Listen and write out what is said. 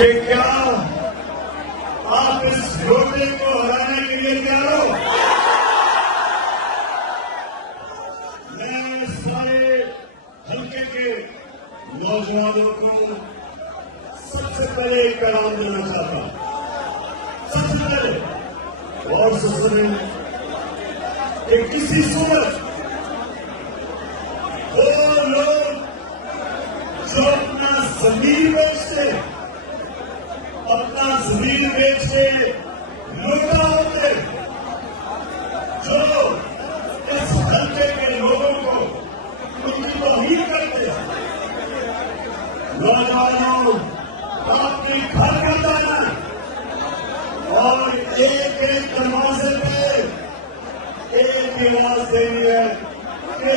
कि क्या आप इस घोटे को हराने के लिए तैयार हो? मैं सारे हल्के के नौजवानों को सबसे पहले एक पैगाम देना चाहता हूं। सबसे पहले और सुने कि किसी सूरत वो लोग जो अपना जमीन बेचते, अपना जमीन बेचते लूटा होते, जो इस हल्के के लोगों को उनकी तौहीन करते, नौजवानों आपकी घर का दाना और एक दरवाजे पे एक आवाज देनी है कि